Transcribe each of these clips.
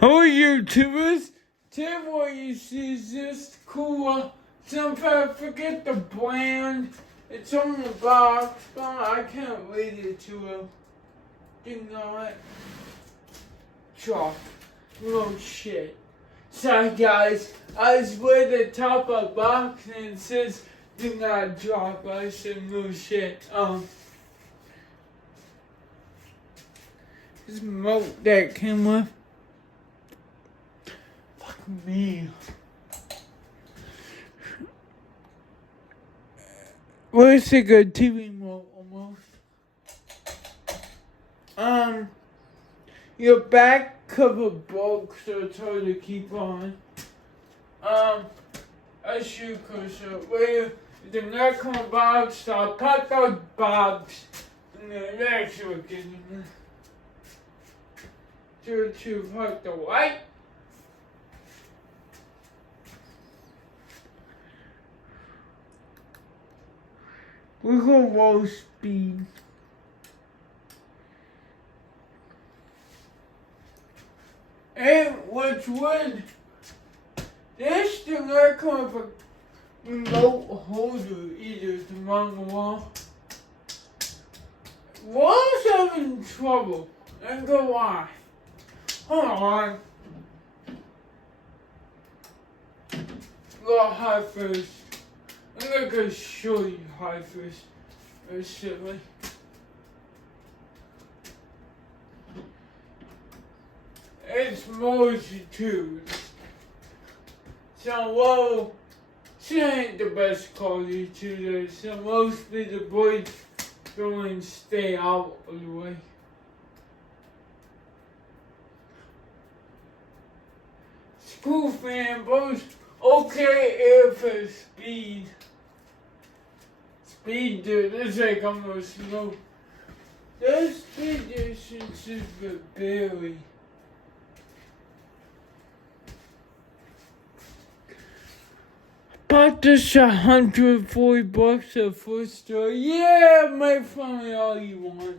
Hello YouTubers! Today what you see is this cool something, forget the brand. It's on the box, but I can't read it to you. Do not drop. No shit. Sorry guys, I was with the top of the box and it says do not drop. I said no shit. This remote that came with. Me. Where's a good TV remote almost? Your back cover broke, so it's hard to keep on. I should cursor. Wait, the neck on the box, so I'll put those box in the next one. To put the white. We're going low speed. And what's wood? This does not come with a remote holder either to mount the wall. Wall's having trouble. And go on. Hold on. Go high first. I'm gonna show you high first. Or silly. It's mostly too. So well, she ain't the best quality to this. So mostly the boys go and stay out of the way. School fan both okay if it's speed. Speed dude, it's like almost slow. The speed distance is barely. Bought this $140 at first store. Yeah, make fun of me all you want.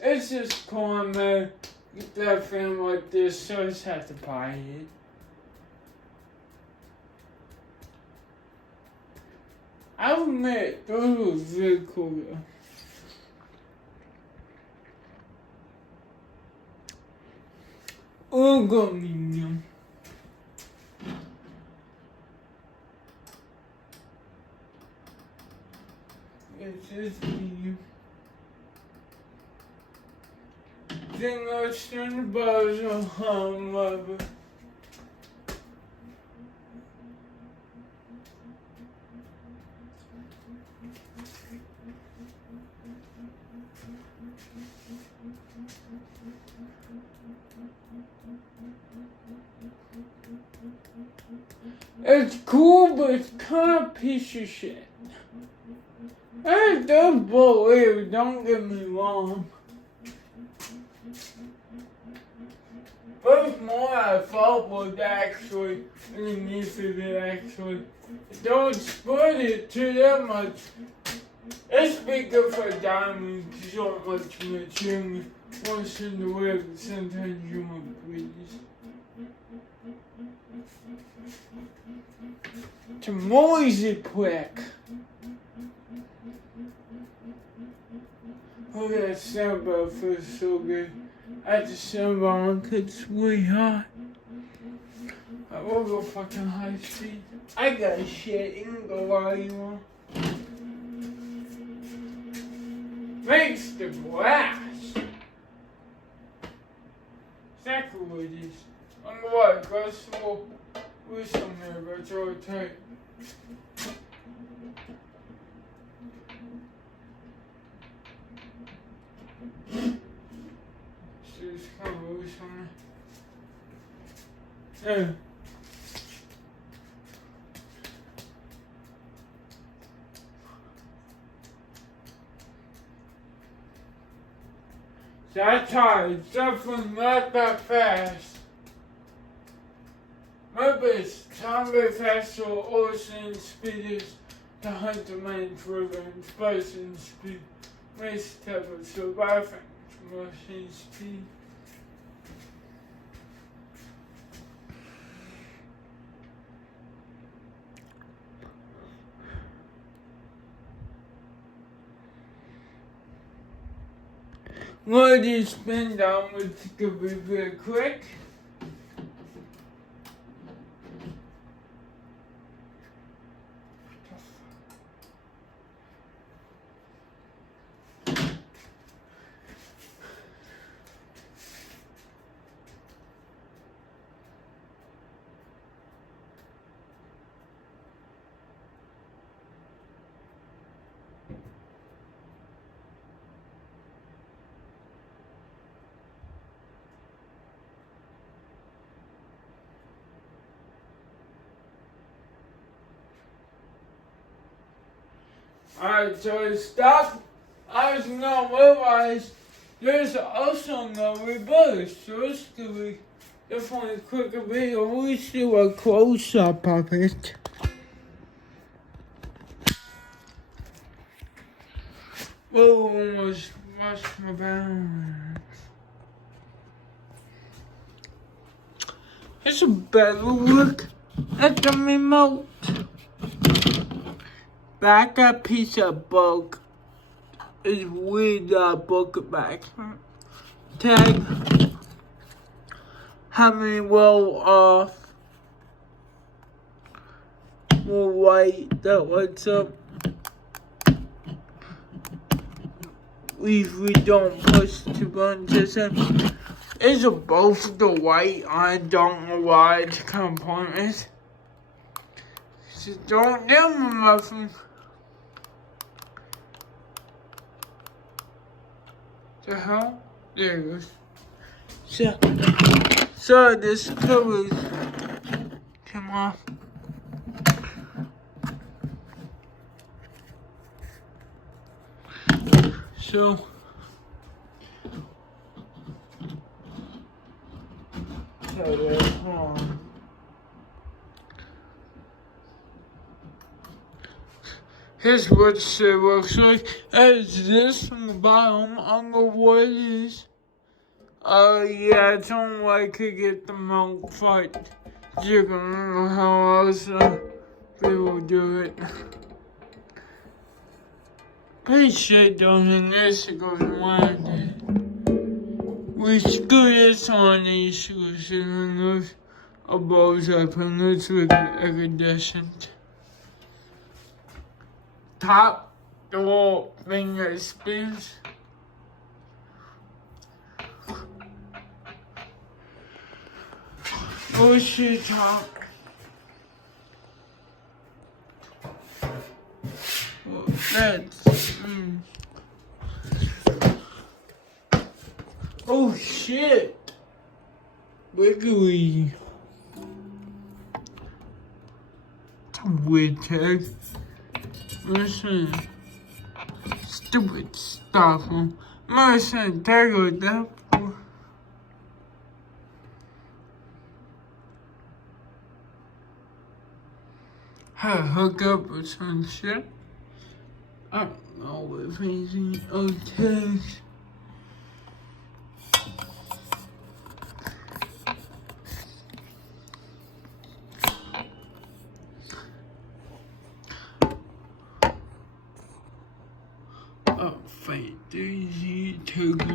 It's just cool, man. Get that fan like this, so I just have to buy it. I'll admit, those were really cool. Aluminum. It's just medium. Then let's turn the buzzer on lever. It's cool, but it's kind of piece of shit. I don't believe, don't get me wrong. But it's more I thought was actually underneath of it actually. Don't split it too that much. It's big good for diamond because you don't much material once in the web, sometimes you might breathe. It's a noisy prick. Oh, that soundbar feels so good. I had to sound on because it's way hot. I will go fucking high speed. I got shit. You can go while you want. Makes the glass. Exactly what it is. I'm what? Go slow. With some there, but it's all tight. Just kind of loose on there. Yeah. That's hard. It's definitely not that fast. Maybe it's time very fast or ocean speed is the 100 miles per hour and person speed. Most type of surviving machine speed. let it spin down, let's give it real quick. Alright, so stop. I was gonna realize there's also no reverse, so it's gonna be definitely a quicker video. We do a close up of it. Oh, almost lost my balance. It's a better look at the remote. Back a piece of bulk is with the book back. Tag having roll off. More white that what's up. If we don't push too much, it's both the white. I don't know why it's components. So don't do nothing. The hell? There it goes. So this cover came off. So hold on. Here's what it looks like. As this from the bottom, I don't know what it is. Yeah, it's only way I could get the milk fight. You don't know how else people do it. Pretty shit done in this, it goes around. We screw this on these shoes and those elbows up and let's look at iridescent. Top, the little thing that spins. Push it top. Well, that's oh shit! Wiggly. It's a weird tag. Listen, stupid stuff. Listen, tag with that. Hook up with some shit. I don't know if anything okay. Oh, fake Daisy to go.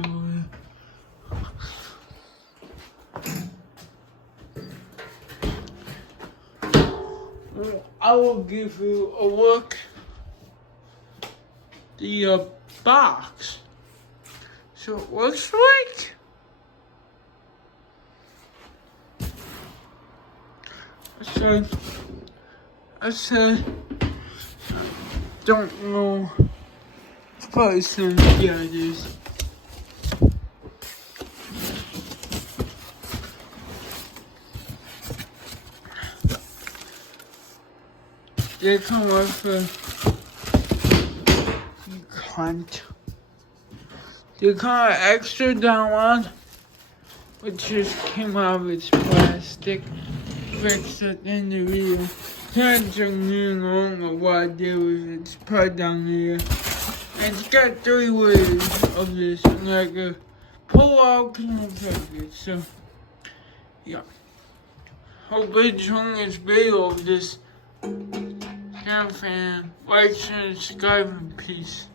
I will give you a look the box. So it looks like I said don't know the person. Yeah, it is. They come with you can't. They come with extra download, which just came out of its plastic. Fixed at the end of the video. Can't don't know what I did with it. It's put down there. And it's got 3 layers of this, like a pull-out connector. So, yeah. Hope you enjoyed this video of this. Fan, like, share, subscribe, and peace.